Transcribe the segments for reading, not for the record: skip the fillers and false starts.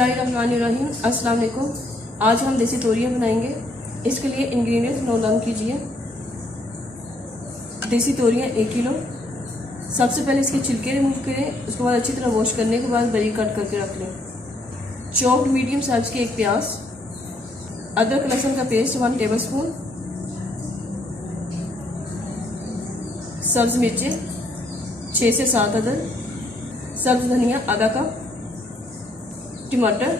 बिस्मिल्लाहिर्रहमानिर्रहीम। अस्सलाम वालेकुम। आज हम देसी तोरियाँ बनाएंगे। इसके लिए इंग्रेडिएंट्स नोट डाउन कीजिए। देसी तोरियाँ 1 किलो। सबसे पहले इसके छिलके रिमूव करें, उसके बाद अच्छी तरह वॉश करने के बाद बारीक कट करके रख लें। चॉप्ड मीडियम साइज की 1 प्याज, अदरक लहसुन का पेस्ट 1 टेबलस्पून, सब्ज मिर्चें 6 से 7 अदर, सब्ज धनिया आधा कप, टमाटर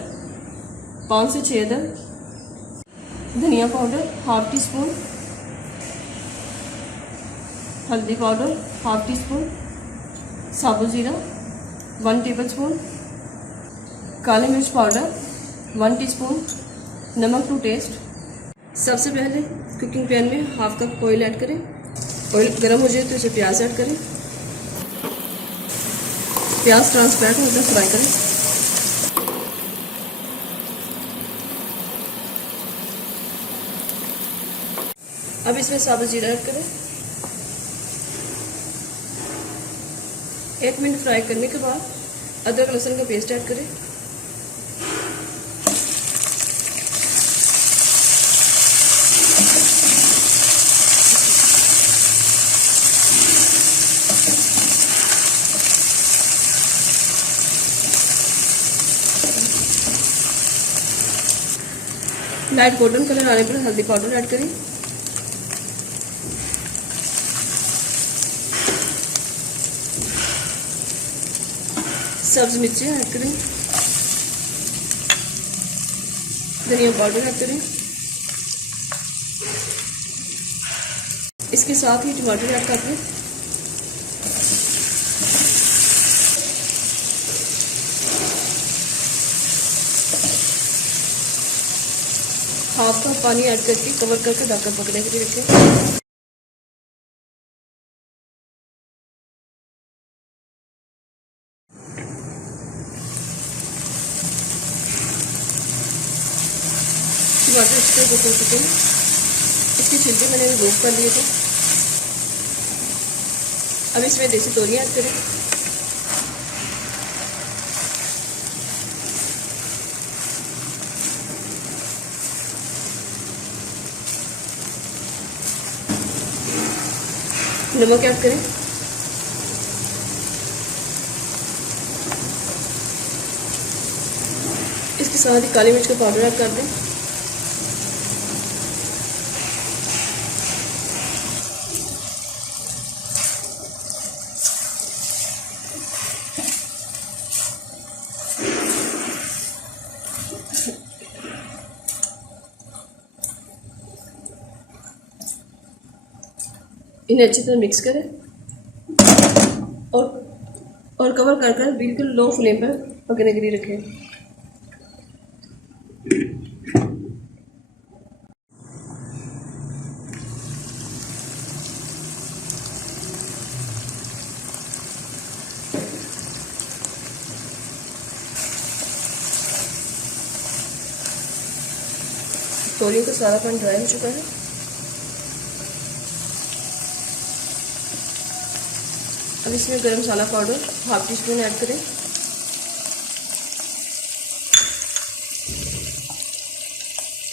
5 से 6 अदर, धनिया पाउडर ½ टी स्पून, हल्दी पाउडर ½ टी स्पून, साबुत ज़ीरा 1 टेबलस्पून, काली मिर्च पाउडर 1 टीस्पून, नमक टू टेस्ट। सबसे पहले कुकिंग पैन में ½ कप ऑयल ऐड करें। ऑयल गर्म हो जाए तो इसे प्याज ऐड करें। प्याज ट्रांसपेरेंट होने तक फ्राई करें। अब इसमें साबुत जीरा ऐड करें। 1 मिनट फ्राई करने के बाद अदरक लहसुन का पेस्ट ऐड करें। लाइट गोल्डन कलर आने पर हल्दी पाउडर ऐड करें। सब्ज मिर्ची ऐड करें। धनिया पाउडर ऐड करें। इसके साथ ही टमाटर ऐड कर दें। ½ कप पानी ऐड करके कवर करके ढक्कन पकने के लिए रखें। टमाटर अच्छे से कुक हो चुके हैं। इसके छिलके मैंने रिमूव कर लिए थे। अब इसमें देसी तोरियाँ ऐड करें। नमक ऐड करें। इसके साथ ही काली मिर्च का पाउडर ऐड कर दें। इन्हें अच्छी तरह मिक्स करें और कवर कर बिल्कुल लो फ्लेम पर पकने के लिए रखें। तोरियों का सारा पानी ड्राई हो चुका है। अब इसमें गरम मसाला पाउडर ½ टी स्पून ऐड करें।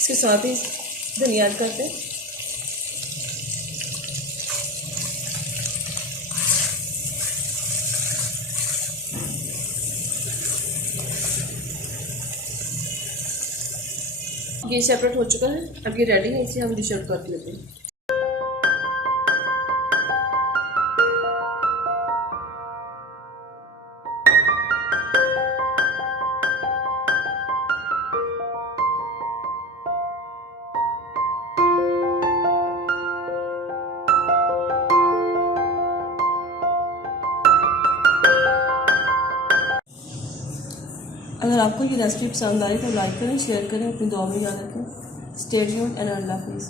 इसके साथ ही धनिया ऐड करते हैं। ये सेपरेट हो चुका है। अब ये रेडी है, इसे हम डिश आउट कर लेते हैं। अगर आपको ये रेसिपी पसंद आई तो लाइक करें, शेयर करें, अपनी दुआ में याद रखें। स्टे ट्यून्ड एंड अल्लाह हाफिज़।